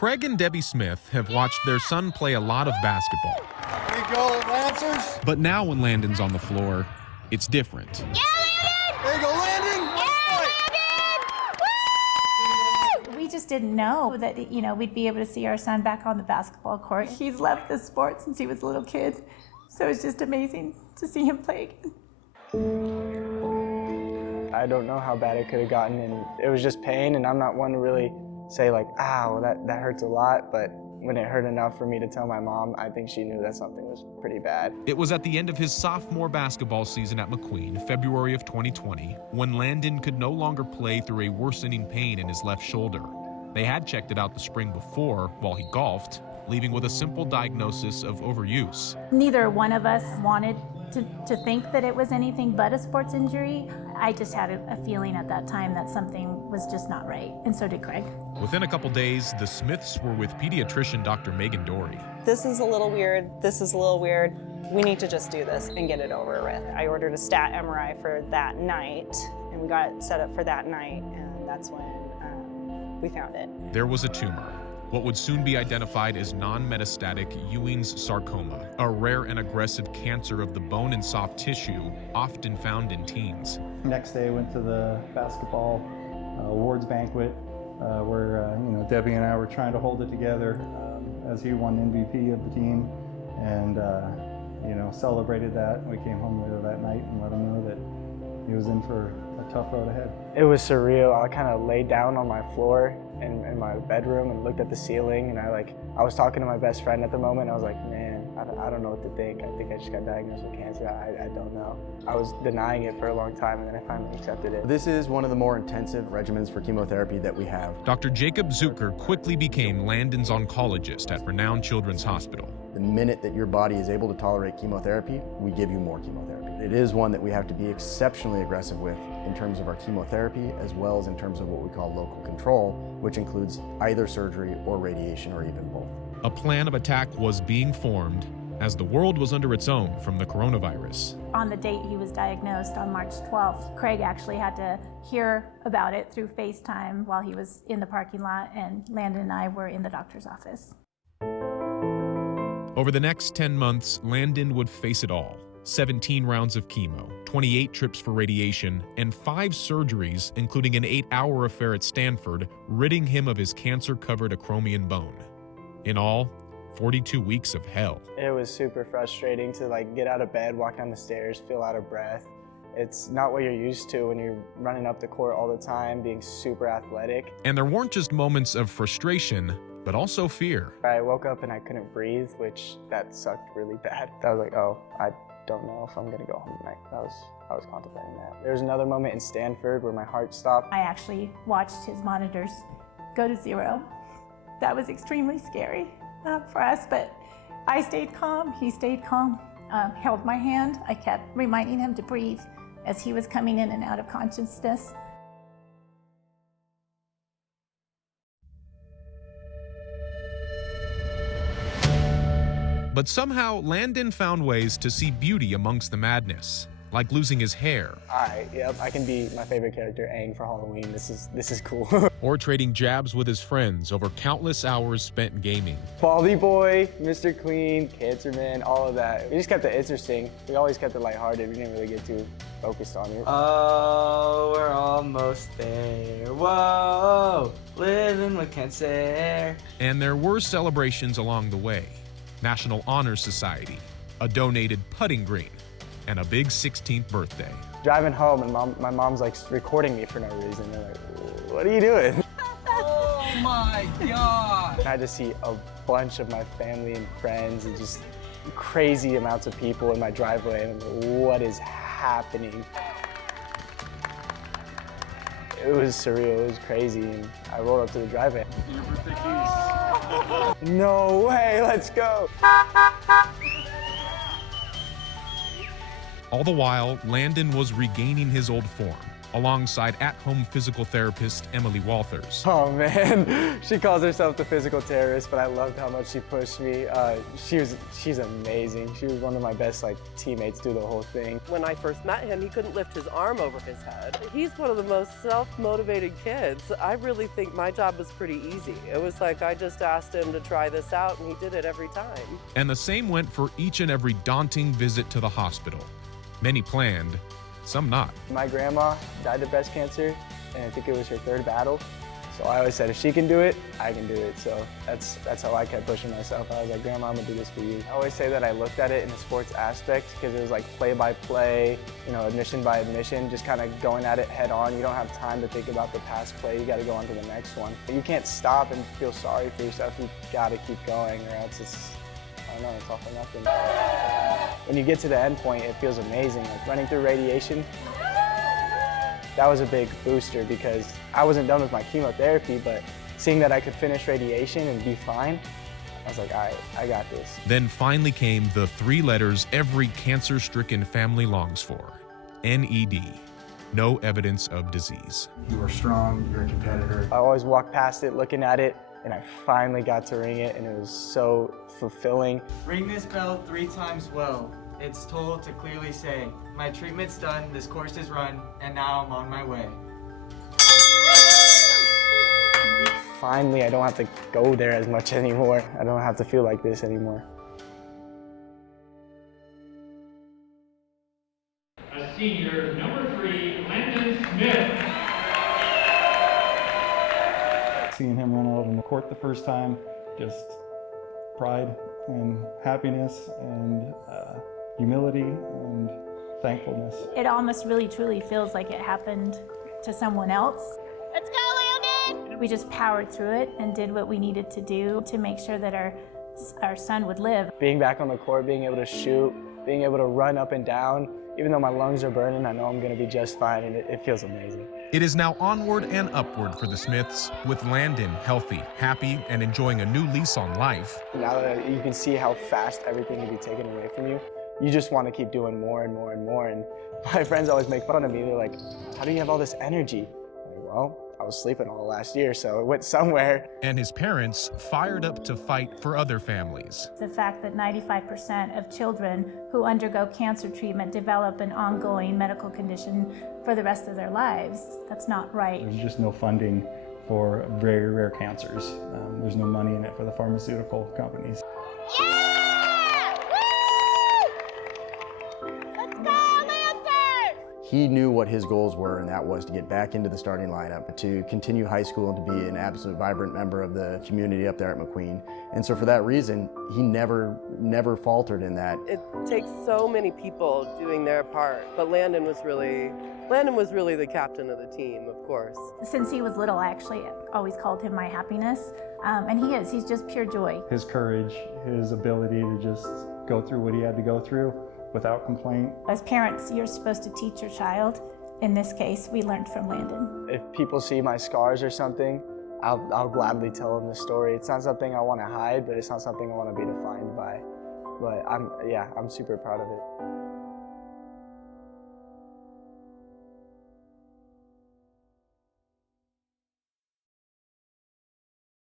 Craig and Debbie Smith have watched their son play a lot of basketball. There you go, Lancers. But now when Landon's on the floor, it's different. There you go, Landon. We just didn't know that, we'd be able to see our son back on the basketball court. He's loved this sport since he was a little kid, so it's just amazing to see him play again. I don't know how bad it could have gotten, and it was just pain, and I'm not one to really say like, well, that hurts a lot, but when it hurt enough for me to tell my mom, I think she knew that something was pretty bad. It was at the end of his sophomore basketball season at McQueen, February of 2020, when Landon could no longer play through a worsening pain in his left shoulder. They had checked it out the spring before while he golfed, leaving with a simple diagnosis of overuse. Neither one of us wanted to think that it was anything but a sports injury. I just had a feeling at that time that something was just not right, and so did Craig. Within a couple days, the Smiths were with pediatrician Dr. Megan Dory. This is a little weird, this is a little weird. We need to just do this and get it over with. I ordered a stat MRI for that night, and we got it set up for that night, and that's when we found it. There was a tumor, what would soon be identified as non-metastatic Ewing's sarcoma, a rare and aggressive cancer of the bone and soft tissue often found in teens. Next day, I went to the basketball awards banquet where Debbie and I were trying to hold it together as he won MVP of the team, and celebrated that. We came home later that night and let him know that he was in for a tough road ahead. It was surreal. I kind of laid down on my floor in my bedroom and looked at the ceiling, and I was talking to my best friend at the moment, and I was like, man, I don't know what to think. I think I just got diagnosed with cancer. I don't know. I was denying it for a long time, and then I finally accepted it. This is one of the more intensive regimens for chemotherapy that we have. Dr. Jacob Zucker quickly became Landon's oncologist at renowned Children's Hospital. The minute that your body is able to tolerate chemotherapy, we give you more chemotherapy. It is one that we have to be exceptionally aggressive with in terms of our chemotherapy, as well as in terms of what we call local control, which includes either surgery or radiation or even both. A plan of attack was being formed as the world was under its own from the coronavirus. On the date he was diagnosed, on March 12th, Craig actually had to hear about it through FaceTime while he was in the parking lot, and Landon and I were in the doctor's office. Over the next 10 months, Landon would face it all. 17 rounds of chemo, 28 trips for radiation, and 5 surgeries, including an 8-hour affair at Stanford, ridding him of his cancer-covered acromion bone. In all, 42 weeks of hell. It was super frustrating to get out of bed, walk down the stairs, feel out of breath. It's not what you're used to when you're running up the court all the time, being super athletic. And there weren't just moments of frustration, but also fear. I woke up and I couldn't breathe, which that sucked really bad. I was like, oh, I don't know if I'm gonna go home tonight. I was contemplating that. There was another moment in Stanford where my heart stopped. I actually watched his monitors go to 0. That was extremely scary for us, but I stayed calm, he stayed calm, held my hand. I kept reminding him to breathe as he was coming in and out of consciousness. But somehow, Landon found ways to see beauty amongst the madness, like losing his hair. I can be my favorite character, Aang, for Halloween. This is cool. Or trading jabs with his friends over countless hours spent gaming. Baldy Boy, Mr. Clean, Cancer Man, all of that. We just kept it interesting. We always kept it lighthearted. We didn't really get too focused on it. Oh, we're almost there. Whoa, living with cancer. And there were celebrations along the way. National Honor Society, a donated putting green, and a big 16th birthday. Driving home, and my mom's recording me for no reason. They're like, what are you doing? Oh my God. I had to see a bunch of my family and friends and just crazy amounts of people in my driveway. And I'm like, what is happening? It was surreal, it was crazy, and I rolled up to the driveway. Your birthday keys. No way, let's go. All the while, Landon was regaining his old form, alongside at-home physical therapist Emily Walthers. Oh man, she calls herself the physical terrorist, but I loved how much she pushed me. She's amazing. She was one of my best teammates through the whole thing. When I first met him, he couldn't lift his arm over his head. He's one of the most self-motivated kids. I really think my job was pretty easy. It was like I just asked him to try this out and he did it every time. And the same went for each and every daunting visit to the hospital. Many planned, some not. My grandma died of breast cancer, and I think it was her third battle. So I always said, if she can do it, I can do it. So that's how I kept pushing myself. I was like, Grandma, I'm gonna do this for you. I always say that I looked at it in a sports aspect because it was like play-by-play, admission by admission, just kind of going at it head on. You don't have time to think about the past play. You gotta go on to the next one. You can't stop and feel sorry for yourself. You gotta keep going, or else it's all for nothing. When you get to the end point, it feels amazing. Like running through radiation, that was a big booster because I wasn't done with my chemotherapy, but seeing that I could finish radiation and be fine, I was like, all right, I got this. Then finally came the 3 letters every cancer-stricken family longs for, NED. No evidence of disease. You are strong, you're a competitor. I always walked past it, looking at it, and I finally got to ring it, and it was so fulfilling. Ring this bell 3 times well. It's told to clearly say, my treatment's done, this course is run, and now I'm on my way. Finally, I don't have to go there as much anymore. I don't have to feel like this anymore. A senior, number 3, Landon Smith. Seeing him run out on the court the first time, just pride and happiness and humility and thankfulness. It almost really truly feels like it happened to someone else. Let's go, Landon! We just powered through it and did what we needed to do to make sure that our son would live. Being back on the court, being able to shoot, being able to run up and down, even though my lungs are burning, I know I'm going to be just fine, and it feels amazing. It is now onward and upward for the Smiths, with Landon healthy, happy, and enjoying a new lease on life. Now that you can see how fast everything can be taken away from you, you just want to keep doing more and more and more. And my friends always make fun of me. They're like, how do you have all this energy? I'm like, well, I was sleeping all last year, so it went somewhere. And his parents fired up to fight for other families. The fact that 95% of children who undergo cancer treatment develop an ongoing medical condition for the rest of their lives, that's not right. There's just no funding for very rare cancers. There's no money in it for the pharmaceutical companies. Yeah! Woo! Let's go, Lancers! He knew what his goals were, and that was to get back into the starting lineup, to continue high school and to be an absolute vibrant member of the community up there at McQueen. And so for that reason, he never faltered in that. It takes so many people doing their part, but Landon was really the captain of the team, of course. Since he was little, I actually always called him my happiness, and he's just pure joy. His courage, his ability to just go through what he had to go through without complaint. As parents, you're supposed to teach your child. In this case, we learned from Landon. If people see my scars or something, I'll gladly tell them the story. It's not something I want to hide, but it's not something I want to be defined by. But I'm super proud of it.